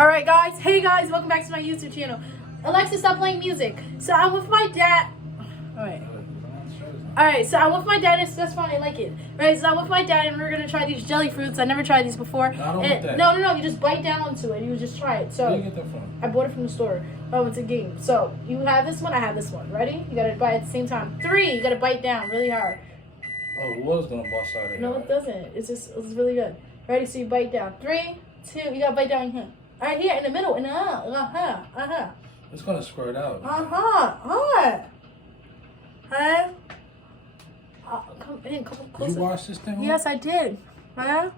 Alright guys, hey guys, welcome back to my YouTube channel. Alexa, stop playing music. So I'm with my dad. Alright, so I'm with my dad, and that's fine, I like it. Right, so I'm with my dad and we're gonna try these jelly fruits. I never tried these before. No, I don't want that. No, you just bite down onto it. You just try it. So Where you get that from? I bought it from the store. Oh, it's a game. So you have this one, I have this one. Ready? You gotta bite at the same time. 3, you gotta bite down really hard. Oh, it was gonna bust out of here. No, it doesn't. It's really good. Ready? So you bite down. 3, 2, you gotta bite down here. Right here in the middle. In the It's gonna squirt out. Come in, come Did closer. you wash this thing? Yes, I did. Where?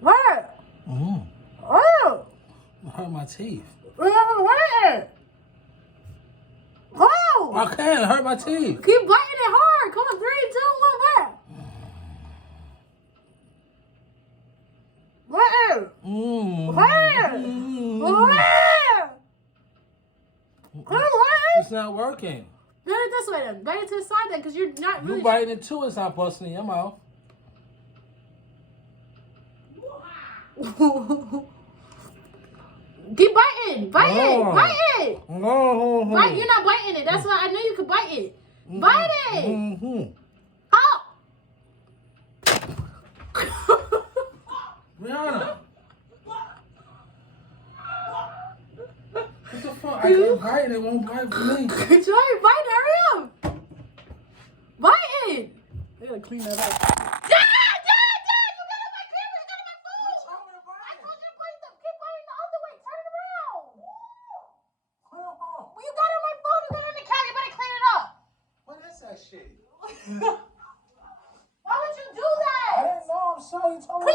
Where? Oh! It hurt my teeth. Where? Oh! I can't. It hurt my teeth. Keep biting it hard. Come on, 3, 2, 1, where? It's not working. Get it this way then. Bite it to the side then, because you're not really. You biting it too. It's not busting in your mouth. Keep biting. Bite it. Bite it. No. Bite. You're not biting it. That's why I knew you could bite it. Bite it. Oh. Rihanna. What the fuck? I can't bite it. It won't bite for me. Try it. Bite it. Hurry up. Bite it. I gotta clean that up. Dad! You got on my camera. You got on my phone. I told you to keep biting the other way. Turn it around. Well, you got on my phone. You got on the camera. You better clean it up. What is that shit? Why would you do that? I didn't know. I'm sorry. You told me.